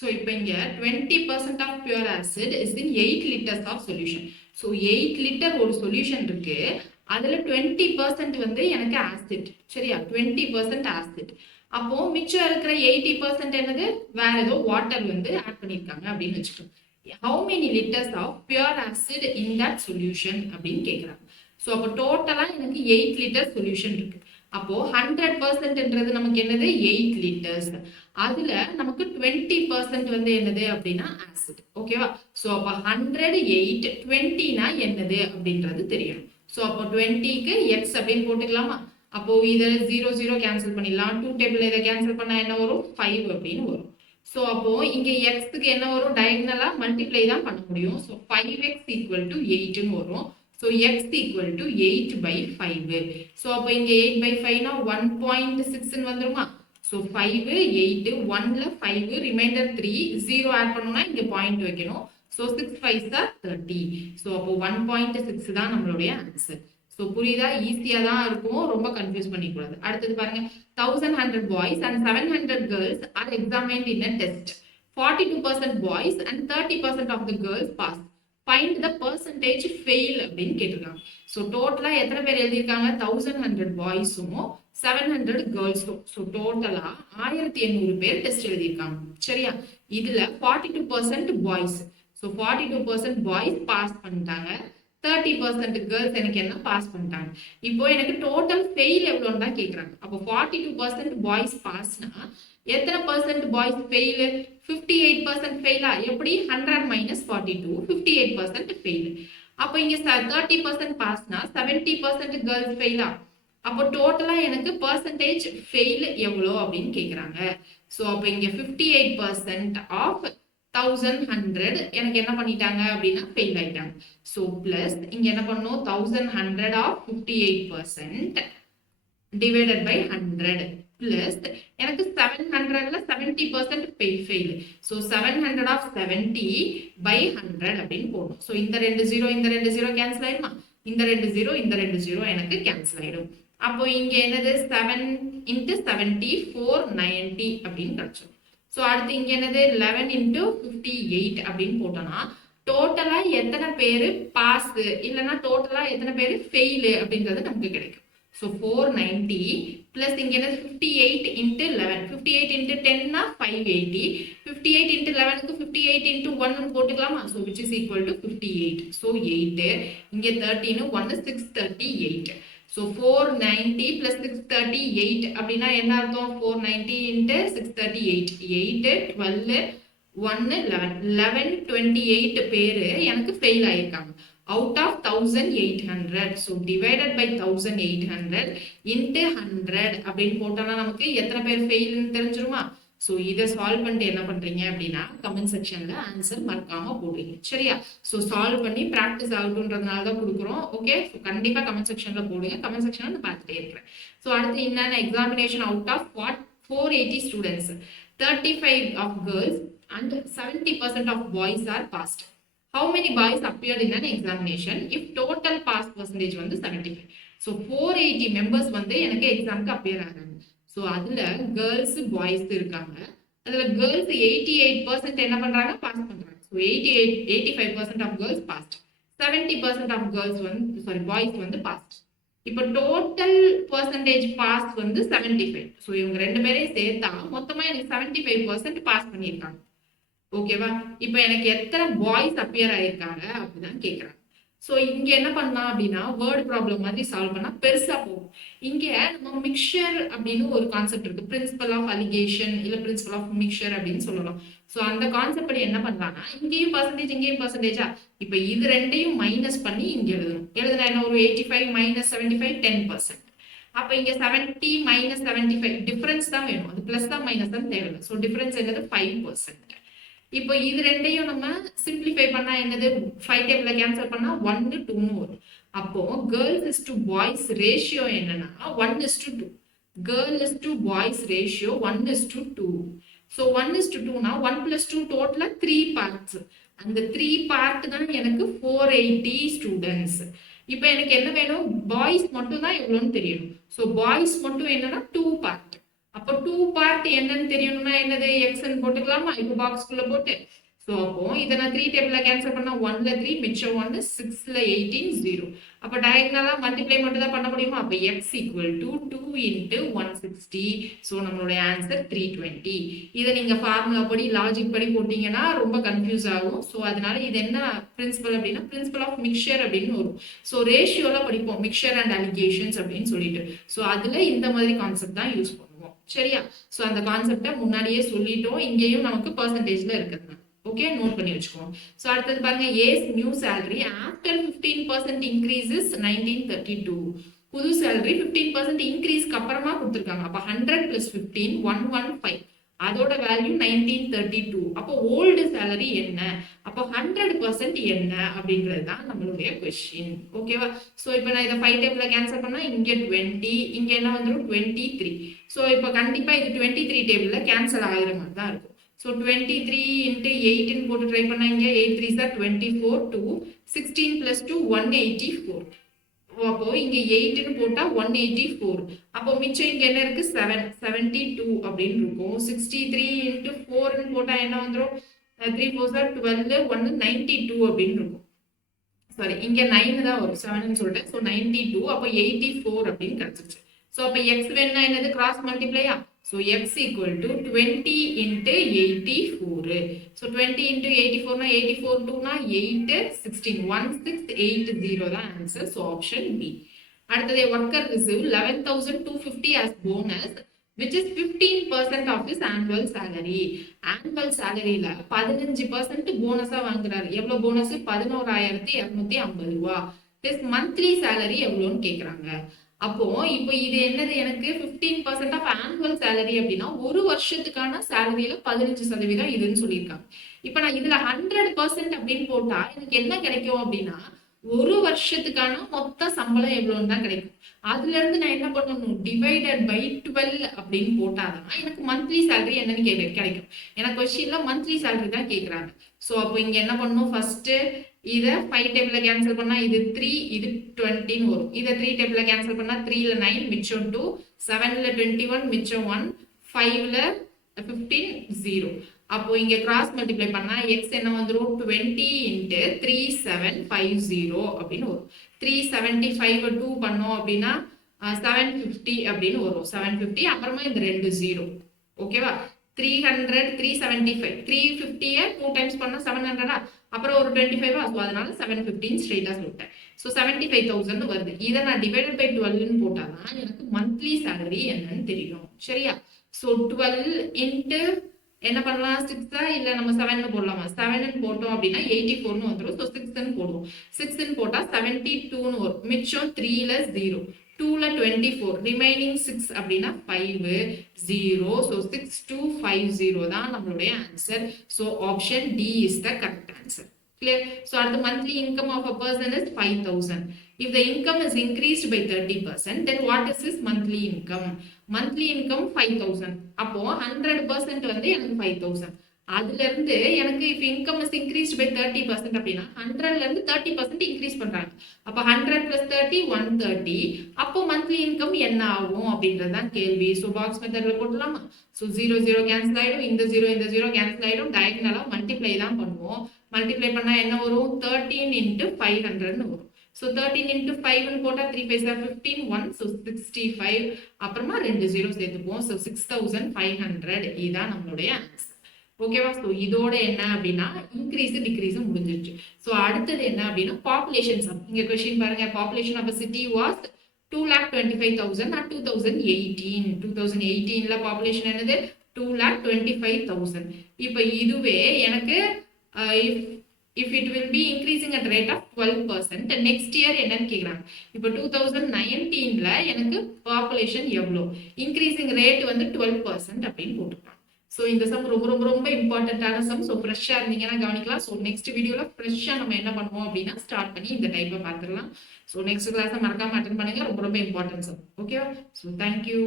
So இப்போ இங்கே 20% of pure acid is in 8 liters of solution. So 8 liter ஒரு solution இருக்கு, அதில் 20% வந்து எனக்கு ஆசிட். சரியா, 20% ஆசிட். அப்போ மிச்சம் இருக்கிற 80% என்னது, வேற ஏதோ வாட்டர் வந்து ஆட் பண்ணியிருக்காங்க அப்படின்னு வச்சுக்கோங்க. How many liters of pure acid in that solution அப்படின்னு கேட்குறாங்க. ஸோ அப்போ டோட்டலாக எனக்கு 8 liter சொல்யூஷன் இருக்கு. அப்போ 100%ன்றது நமக்கு என்னது 8 liters. அதுல நமக்கு 20% வந்து என்னது அப்படின்னா ஆசிட். ஓகேவா? ஸோ அப்போ 108 20னா என்னது அப்படின்றது தெரியும். ஸோ அப்போ 20க்கு எக்ஸ் அப்படின்னு போட்டுக்கலாமா? அப்போ இதில் 0 0 கேன்சல் பண்ணிடலாம். 2 டேபிள் இதை கேன்சல் பண்ணால் என்ன வரும், 5 அப்படின்னு வரும். ஸோ அப்போ இங்கே எக்ஸுக்கு என்ன வரும், டயகனலாக மல்டிப்ளை தான் பண்ண முடியும். ஸோ 5x ஈக்குவல் டு 8ன்னு வரும். So X equal to 8/5. So அப்போ இங்கே 8/5னா 1.6ன்னு வந்துருமா? ஸோ 5 8 1ல 5 ரிமைண்டர் 3 0 ஆட் பண்ணணும்னா இங்கே பாயிண்ட் வைக்கணும். So 6 5s are 30. ஸோ அப்போ 1.6 தான் நம்மளுடைய ஆன்சர். ஸோ புரியுதா? ஈஸியாக தான் இருக்கும், ரொம்ப கன்ஃபியூஸ் பண்ணிக்கூடாது. அடுத்தது பாருங்க, 1100 boys and 700 girls are examined in a test. 42% boys and 30% of the girls pass. Find the percentage fail அப்படின்னு கேட்டிருக்காங்க. ஸோ டோட்டலாக எத்தனை பேர் எழுதியிருக்காங்க, 1100 பாய்ஸும் 700 கேர்ள்ஸும். ஸோ டோட்டலாக 1800 பேர் டெஸ்ட் எழுதியிருக்காங்க. சரியா, இதில் 42% பாய்ஸ். ஸோ 42% பாய்ஸ் பாஸ் பண்ணிட்டாங்க, 30% கேர்ள்ஸ் எனக்கு என்ன பாஸ் பண்ணிட்டாங்க. இப்போ எனக்கு டோட்டல் ஃபெயில் எவ்வளோன்னு தான் கேட்குறாங்க. அப்போ 42% பாய்ஸ் பாஸ்னா எத்தனை பர்சன்ட் பாய்ஸ் ஃபெயில், 58% ஃபெயிலா? எப்படி, 100 - 42 58% ஃபெயில். அப்போ இங்கே 30% பாஸ்னா 70% கேர்ள்ஸ் ஃபெயிலா? அப்போ டோட்டலா எனக்கு பர்சன்டேஜ் ஃபெயில் எவ்வளோ அப்படின்னு கேட்குறாங்க. ஸோ அப்போ இங்கே 58% ஆஃப் 1100 எனக்கு என்ன பண்ணிட்டாங்க அப்படின்னா ஃபெயில் ஆயிட்டாங்க. ஸோ பிளஸ் இங்க என்ன பண்ணணும், 1100 ஆஃப் 58% டிவைடட் பை 100 பிளஸ் எனக்கு 700ல 70% ஃபெயில். ஸோ 700 ஆஃப் 70/100 அப்படின்னு போடணும். ஸோ இந்த 2 0 இந்த 2 0 கேன்சல் ஆயிடுமா? இந்த 2 0 இந்த 2 0 எனக்கு கேன்சல் ஆயிடும். அப்போ இங்க என்னது 7 × 70 490 அப்படின்னு கிடைச்சிடும். ஸோ அடுத்து இங்கே என்னது 11 × 58 அப்படின்னு போட்டோம்னா டோட்டலாக எத்தனை பேர் பாஸ் இல்லைன்னா டோட்டலாக எத்தனை பேர் ஃபெயிலு அப்படின்றது நமக்கு கிடைக்கும். ஸோ 490 ப்ளஸ் இங்கே என்னது 58 × 11 58 × 10னா 580 58 × 11க்கு 58 × 1 போட்டுக்கலாமா? So which is equal to 58. So 8 இங்கே 13 1 638. ஸோ 490 + 638 அப்படின்னா என்ன அர்த்தம், 490 × 638 8 12 1 11 11 28 பேர் எனக்கு ஃபெயில் ஆயிருக்காங்க out of 1800. So divided by 1800 × 100 அப்படின்னு போட்டோம்னா நமக்கு எத்தனை பேர் ஃபெயில்னு தெரிஞ்சிருமா? ஸோ இதை சால்வ் பண்ணிட்டு என்ன பண்றீங்க அப்படின்னா கமெண்ட் செக்ஷன்ல ஆன்சர் மறக்காம போடுறீங்க. சரியா, ஸோ சால்வ் பண்ணி ப்ராக்டிஸ் ஆகட்டும்ன்றதுனால தான் கொடுக்குறோம். ஓகே, ஸோ கண்டிப்பா கமெண்ட் செக்ஷன்ல போடுங்க. கமெண்ட் செக்ஷன்ல நான் பார்த்துட்டே இருக்கிறேன். ஸோ அடுத்து என்னென்ன examination out of 480 students 35 of girls and 70% of boys are passed. How many boys appeared in an examination if total pass percentage வந்து 75? So 480 members வந்து எனக்கு எக்ஸாமுக்கு அப்பியர் ஆகிறாங்க. ஸோ அதுல கேர்ள்ஸ் பாய்ஸ் இருக்காங்க. அதுல கேர்ள்ஸ் 88% என்ன பண்றாங்க, பாஸ் பண்றாங்க. So 85% of girls passed, 70% of girls வந்து பாய்ஸ் வந்து பாஸ்ட். இப்போ டோட்டல் பர்சன்டேஜ் பாஸ் வந்து 75. ஸோ இவங்க ரெண்டு பேரையும் சேர்த்தா மொத்தமா எனக்கு 75% பாஸ் பண்ணியிருக்காங்க. ஓகேவா, இப்போ எனக்கு எத்தனை பாய்ஸ் அப்பியர் ஆயிருக்காங்க அப்படிதான் கேட்குறாங்க. ஸோ இங்க என்ன பண்ணலாம் அப்படின்னா வேர்ட் ப்ராப்ளம் மாதிரி சால்வ் பண்ணா பெருசா போகும். இங்க நம்ம மிக்சர் அப்படின்னு ஒரு கான்செப்ட் இருக்கு, பிரின்சிபல் ஆஃப் அலிகேஷன் இல்ல பிரின்சிபல் ஆஃப் மிக்சர் அப்படின்னு சொல்லலாம். ஸோ அந்த கான்செப்ட் படி என்ன பண்ணலாம்னா இங்கேயும் பர்சன்டேஜ் இங்கேயும் பர்சன்டேஜா, இப்போ இது ரெண்டையும் மைனஸ் பண்ணி இங்க எழுதுனா என்ன ஒரு 85 - 75 10%. அப்ப இங்க 70 - 75 டிஃபரன்ஸ் தான் வேணும், அது பிளஸ் தான் மைனஸ் தான் தேவையில்லை. ஸோ டிஃபரன்ஸ் என்னது 5%. இப்போ இது ரெண்டையும் நம்ம சிம்பிளிஃபை பண்ணா என்னது 5 டேபிள்ல கேன்சல் பண்ணா 1 to 2 வரும். அப்போ girls is to boys ratio என்னன்னா 1:2. Girl is to boys ratio 1:2. So 1:2னா 1 + 2 டோட்டலா 3 பார்ட்ஸ். அந்த 3 பார்ட் தான் எனக்கு 480 ஸ்டூடெண்ட்ஸ். இப்போ எனக்கு என்ன வேணும், பாய்ஸ் மட்டும் தான் எவ்வளோன்னு தெரியணும். ஸோ பாய்ஸ் மட்டும் என்னன்னா 2 பார்ட். அப்போ 2 பார்ட் என்னன்னு தெரியணும்னா என்னது எக்ஸ்ன்னு போட்டுக்கலாமா இப்போ பாக்ஸ்குள்ள போட்டு. ஸோ அப்போ இதை நான் 3 டேபிளில் கேன்சல் பண்ணால் 1ல் 3 மிச்சம் 1 6ல் 18 0. அப்போ டயக்னலாக மல்டிப்ளை மட்டும் தான் பண்ண முடியுமா? அப்போ X equal to 2 into 160. So நம்மளுடைய ஆன்சர் 320. இதை நீங்கள் ஃபார்முலா படி லாஜிக் படி போட்டிங்கன்னா ரொம்ப கன்ஃபியூஸ் ஆகும். ஸோ அதனால இது என்ன பிரின்சிபல் அப்படின்னா பிரின்சிபல் ஆஃப் மிக்சர் அப்படின்னு வரும். ஸோ ரேஷியோவில் படிப்போம் மிக்சர் அண்ட் அலிகேஷன்ஸ் அப்படின்னு சொல்லிட்டு. ஸோ அதில் இந்த மாதிரி கான்செப்ட் தான் யூஸ் பண்ணுவோம். சரியா? ஸோ அந்த கான்செப்டை முன்னாடியே சொல்லிட்டோம். இங்கேயும் நமக்கு பர்சன்டேஜில் இருக்குது. ஓகே, நோட் பண்ணி வச்சுக்கோங்க. ஸோ அடுத்தது பாருங்க, as new salary after 15% increases 1932. புது சேலரி 15% இன்க்ரீஸ்க்கு அப்புறமா கொடுத்துருக்காங்க. அப்போ 100 + 15 115. அதோட வேல்யூ 1932. அப்போ ஓல்டு சேலரி என்ன, அப்போ 100% என்ன அப்படிங்கிறது தான் நம்மளுடைய கொஸ்டின். ஓகேவா? ஸோ இப்போ நான் இதை 5 டேபிளில் கேன்சல் பண்ணால் இங்கே 20, இங்கே என்ன வந்துடும் 23. ஸோ இப்போ கண்டிப்பாக இது 23 டேபிளில் கேன்சல் ஆகிற மாதிரி தான் இருக்கும். So 23 into 8 போட்டு ட்ரை பண்ணாங்க. 8 3s are 24 2 16 plus 2 184. அப்போ இங்க 8 போட்டா 184. அப்போ மிச்சம் இங்க என்ன இருக்கு 7 72 அப்படின்னு இருக்கும். 63 into 4 போட்டா என்ன வந்துரும் 3 4s are 12 1 92 அப்படின்னு இருக்கும். சாரி, இங்க 9 தான் வரும் 7 ன்னு சொல்லிட்டேன். ஸோ 92. அப்போ 84 அப்படின்னு கிடைச்சிருச்சு. ஸோ அப்போ எக்ஸ் வேணா என்னது cross மல்டிப்ளையா? So x equal to 20 into 84. So 20 into 84 na 84 2 na 8 16 1680 தான் answer. So option B. அடுத்தது worker receive 11,250 as bonus which is 15% of his annual salary. Annual salaryல 15% போனஸா வாங்குறாரு. எவ்வளவு போனஸ்? 11,250 ரூபாய். His monthly salary எவ்வளவுன்னு கேக்குறாங்க. அப்போ இப்போ இது என்னது, எனக்கு 15% ஆஃப் ஆனுவல் சேலரி அப்படின்னா ஒரு வருஷத்துக்கான சேலரியில 15% இதுன்னு சொல்லியிருக்காங்க. இப்போ நான் இதுல 100% அப்படின்னு போட்டா எனக்கு என்ன கிடைக்கும் அப்படின்னா ஒரு வருஷத்துக்கான மொத்த சம்பளம் எவ்வளவுன்னு தான் கிடைக்கும். அதுல இருந்து நான் என்ன பண்ணணும், டிவைடட் பை 12 அப்படின்னு போட்டாதான் எனக்கு மந்த்லி சேலரி என்னன்னு கிடைக்கும். எனக்கு கொஸ்டின்ல மந்த்லி சேலரி தான் கேட்கறாங்க. ஸோ அப்போ இங்க என்ன பண்ணணும், ஃபர்ஸ்ட் இதை 5 டேபிளில் கேன்சல் பண்ணா இது 3 இது 20ன்னு வரும். இதை 3 டேபிளில் கேன்சல் பண்ணா 3ல 9 மிச்சம் 2 7ல 21 மிச்சம் 1 5ல 15 0. அப்போ இங்க கிராஸ் மல்டிப்ளை பண்ணா எக்ஸ் என்ன வந்துடும் 20 into 3750 அப்படின்னு வரும். 375 2 பண்ணோம் அப்படின்னா 750 அப்படின்னு வரும். 750 அப்புறமா இந்த 2 0. ஓகேவா? 300 375 350 2 டைம்ஸ் பண்ணா 700 அப்புறம் ஒரு 25. ஸோ அதனால 715 ஸ்ட்ரெயிட்டா சொல்லிட்டேன். ஸோ 75,000 வருது. இதை நான் டிவைடட் பை 12ன்னு போட்டாதான் எனக்கு மந்த்லி சேலரி என்னன்னு தெரியும். சரியா? ஸோ 12 இன்ட்டு என்ன பண்ணலாம் 6 இல்ல நம்ம 7ன்னு போடலாமா? 7ன்னு போட்டோம் அப்படின்னா 84ன்னு வந்துடும். ஸோ 6ன்னு போடுவோம். 6ன்னு போட்டா 72ன்னு வரும். மிச்சம் 3ல 0 2ல 24 ரிமைனிங் 6 அப்படின்னா 5 0. ஸோ 6250 தான் நம்மளுடைய answer. So option D is the correct answer. Clear? So அடுத்த monthly income of a person is 5,000. If the income is increased by 30%, then what is his monthly income? Monthly income 5,000. அப்போ 100% வந்து எனக்கு 5,000. அதுல இருந்து எனக்கு if income is increased by 30% அப்படின்னா 100ல இருந்து 30% increase பண்றாங்க. அப்ப 100 plus 30 130. அப்போ மந்த்லி இன்கம் என்ன ஆகும் அப்படின்றதுதான் கேள்வி. ஸோ பாக்ஸ் மெத்தட்ல போடலாமா? ஸோ 0 0 கேன்சல் ஆயிடும். இந்த 0 கேன்சல் ஆயிடும். டயகனலா மல்டிப்ளை தான் பண்ணுவோம். மல்டிப்ளை பண்ணா என்ன வரும் 13 into 500ன்னு வரும். ஸோ 13 into 5ன்னு போட்டா 3 5 are 15 1. ஸோ 65 அப்புறமா 2 0 சேர்த்துப்போம். ஸோ 6500 இதுதான் நம்மளுடைய ஆன்சர். ஓகேவா? ஸோ இதோட என்ன அப்படின்னா இன்க்ரீஸ் டிக்ரீஸ் முடிஞ்சிருச்சு. ஸோ அடுத்தது என்ன அப்படின்னா பாப்புலேஷன் சம். இங்க கொஸ்டின் பாருங்க, population of city was 2,25,000 at 2018. 2018ல பாப்புலேஷன் என்னது 2,25,000. இப்போ இதுவே எனக்கு if it will be increasing at rate of 12%, next year என்னன்னு கேக்குறாங்க. இப்போ 2019ல எனக்கு பாப்புலேஷன் எவ்வளோ, இன்க்ரீசிங் ரேட் வந்து 12% அப்படின்னு போட்டுருக்காங்க. ஸோ இந்த சம் ரொம்ப ரொம்ப ரொம்ப இம்பார்ட்டன்டான சம். ஸோ ஃப்ரெஷ்ஷாக இருந்தீங்கன்னா கவனிக்கலாம். ஸோ நெக்ஸ்ட் வீடியோவில் ஃப்ரெஷ்ஷாக நம்ம என்ன பண்ணுவோம் அப்படின்னா ஸ்டார்ட் பண்ணி இந்த டைப்பை பார்த்துக்கலாம். ஸோ நெக்ஸ்ட் கிளாஸை மறக்காம அட்டன் பண்ணுங்க. ரொம்ப ரொம்ப இம்பார்ட்டன்ட் சம். ஓகேவா? So thank you.